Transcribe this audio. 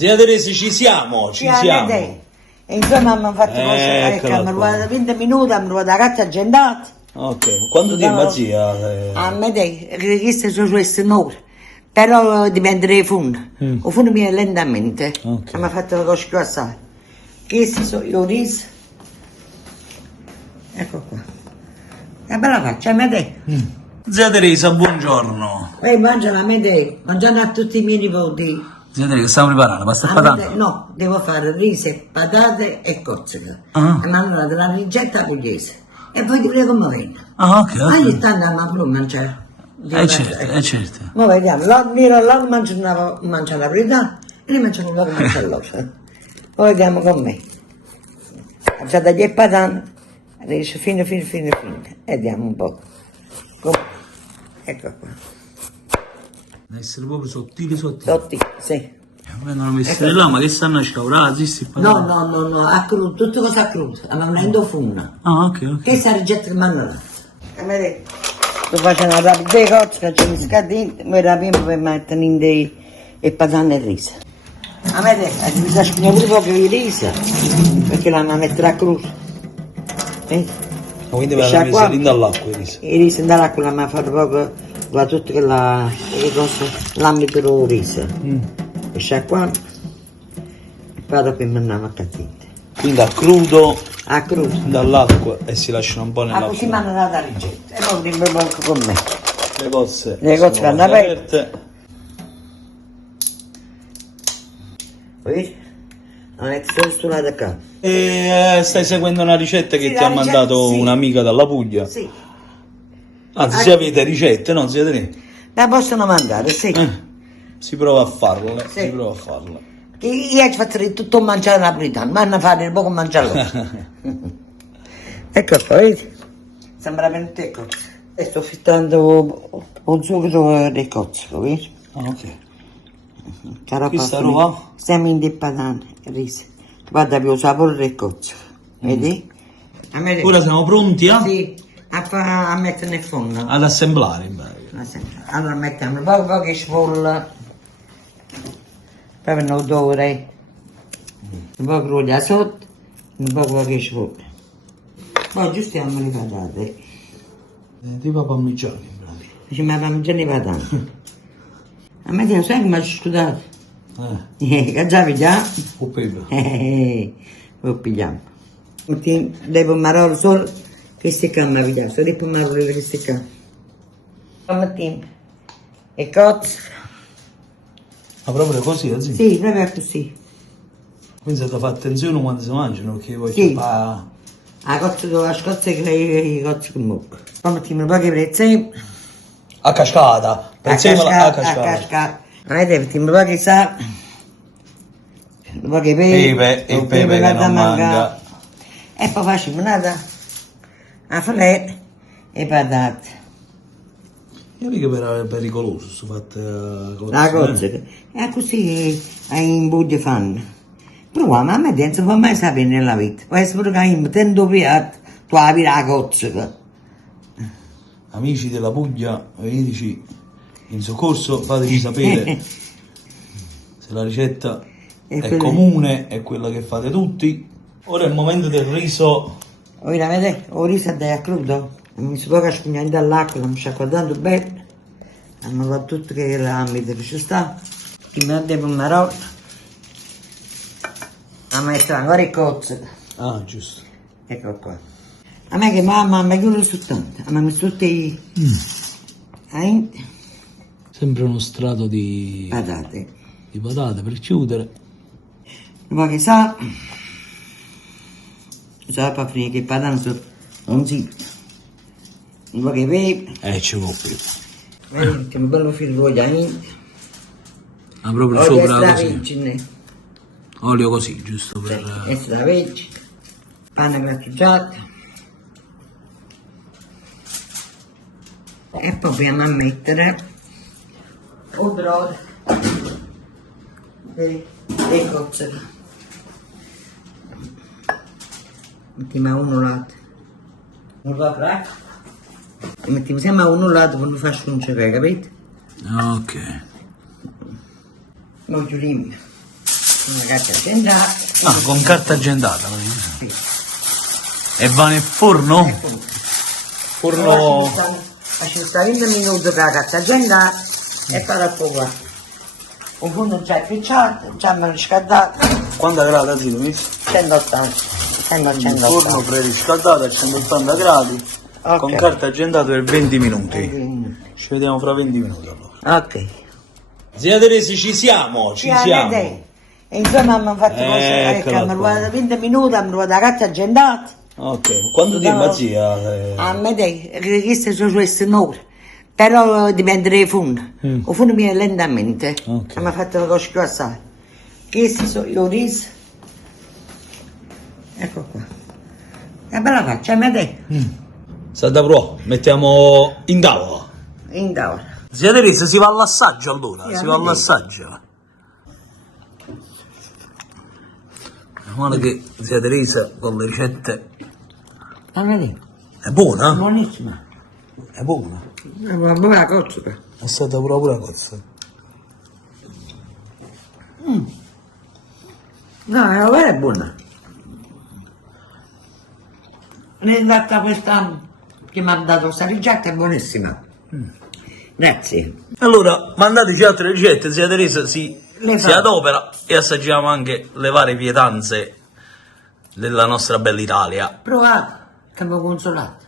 Zia Teresa, ci siamo, ci siamo. E insomma mi hanno fatto cose, mi hanno rubato 20 minuti, mi hanno rubato la cazzo agendata. Ok, quanto tempo zia? A me questo sono questi un'ora, però dipende dai fondi. Il fondo viene lentamente, mi ha fatto la cosa più assai. Questi sono i riso. Ecco qua. Che bella faccia, a me Zia Teresa, buongiorno. mangia la me mangiando a tutti i miei nipoti. Zia Teresa, stiamo preparando pasta e patate? No, devo fare riso, patate e cozzica. Ah. E mi hanno dato la ricetta pugliese. E poi ti prego come viene. Ah, ok. Ogni tanto andiamo pure a mangiare. Certo. Ma vediamo, là mangia la verità e noi mangiamo un po' mangiare l'altro. Poi vediamo con me. Già dagli e patate, riesce fino. E vediamo un po'. Ecco qua. Deve essere proprio sottili. Sotti, sì. Vengono messi là, ma che stanno a scaurare? No, a crudo, tutte cose a crudo, ma prendo funna. Ah, ok. Questa è la ricetta che mi hanno dato. A me detto, sto facendo una rapida di cozze, faccio gli scadini, mi rapiamo per mettere in dei e patate e riso. A me detto, bisogna scogliere pure poco di riso, perché la metterà a crudo. Quindi va a mettere dall'acqua il riso? Il riso dall'acqua la mi ha fatto poco, va tutto che l'ambito del riso. Esce qua e poi dopo mi andiamo a cazzette. Quindi a crudo dall'acqua e si lasciano un po' nell'acqua. Così mi hanno dato la ricetta e poi dimmi anche con me. Le cozze vanno aperte. Vedi? La metto solo sul lato qua. E stai seguendo una ricetta che Sì, ti ha mandato sì. un'amica dalla Puglia? Sì. Anzi, se avete ricette, no? Siete La possono mandare, sì. Si prova a farle, Sì. si prova a farle. Io ho fatto tutto mangiare napolitano, ma hanno fatto un po' mangiare Ecco qua, vedi? Sembra venuto ecco. E sto fittando un zucchero di cozzo, vedi? Ah, ok. Questa roba? Semi di patate, riso. Guarda più sapore del cozzo, vedi? Ora siamo pronti Sì, a mettere nel forno. ad assemblare. Allora mettiamo poco che sfolla. Poi un odore. Un po' gruglia sotto, un po' che sfolla. Poi aggiustiamo le patate. Tipo parmigiani. Facciamo la parmigiana di patate. A me ti sai che mi ha studiato? Che già vediamo? O pepe. Lo pigliamo. Devo marare solo queste canne, vediamo. Solo devo marare queste canne. Mettiamo e cozze. Ma proprio così, sì? Sì, proprio così. Quindi si fa attenzione quando si mangiano, perché poi Sì. fa... La scozza che i cozze che muovono. Poi mettiamo un po' di prezzemolo. A cascata. Pensiamola a cascata. Mettiamo un po' di sale. Un po' di pepe. Il pepe che non manca. E poi facciamo nata a falette e patate. Io mica era pericoloso, se fate cose. La cozza. E così in bugie fanno. Però ma a me non si fa mai sapere nella vita. Può essere che io tendo piatto, tu apri la cozza. Amici della Puglia, veniteci in soccorso, fateci sapere se la ricetta è comune, è quella che fate tutti. Ora è il momento del riso. Ora vedete, il riso è a crudo. Mi si può spugnare dall'acqua, mi sta guardando bene. Hanno fatto tutto che l'ambito che ci sta. Prima devo marare. A mettere ancora i cozze. Ah, giusto. Ecco qua. A me che mamma mi chiude soltanto. A me mi tutti i... Sempre uno strato di patate. Per chiudere. Un po' che sa. Sa per finire che i patate non si... Un po' che pepe. Ci vuole più. Vedi che un bello figlio Ma proprio sopra così. Vergine. Olio così, giusto per... Extravergine. Pane grattugiato. E poi andiamo a mettere un brodo dei cozze. Mettiamo a uno lato. Un po' l'acqua. E mettiamo sempre a uno lato quando fa scungere, capito? Ok. Lo chiudiamo. Una carta agendata. Ah, con carta agendata. Sì. E va nel forno? Forno... Ci sta 20 minuti per la carta agendata e poi dopo qua. Un forno già picciato, già riscaldato, Quanta gradi zio? 180. 180. Forno preriscaldato a 180 gradi. Ok. Con carta agendata per 20 minuti. 20 minuti. Ci vediamo fra 20 minuti allora. Ok. Zia Teresa, ci siamo, ci siamo. E insomma mi hanno fatto cose, Eccola mi hanno qua. rubato 20 minuti, mi hanno rubato la carta agendata. Ok, quanto tempo zia? A me dai, queste sono queste un'ora. Però dipende dai fondi. Il fondo viene lentamente. Ok. Mi ha fatto la cosa più assai. Questi sono i riso. Ecco qua. È bella faccia, ma dai. Salta pro, mettiamo in tavola. In tavola. Zia Teresa, si va all'assaggio allora, Sì, si va a vedere. all'assaggio. Guarda che zia Teresa con le ricette A vedere. è buona? Buonissima. È buona. Una buona cosa. È stata pure una cosa. No, la vera è buona. È data questa che mi ha dato questa ricetta, è buonissima. Grazie. Allora, mandateci altre ricette, zia Teresa si Le fa. adopera e assaggiamo anche le varie pietanze della nostra bella Italia. Provate, che mi ho consolato.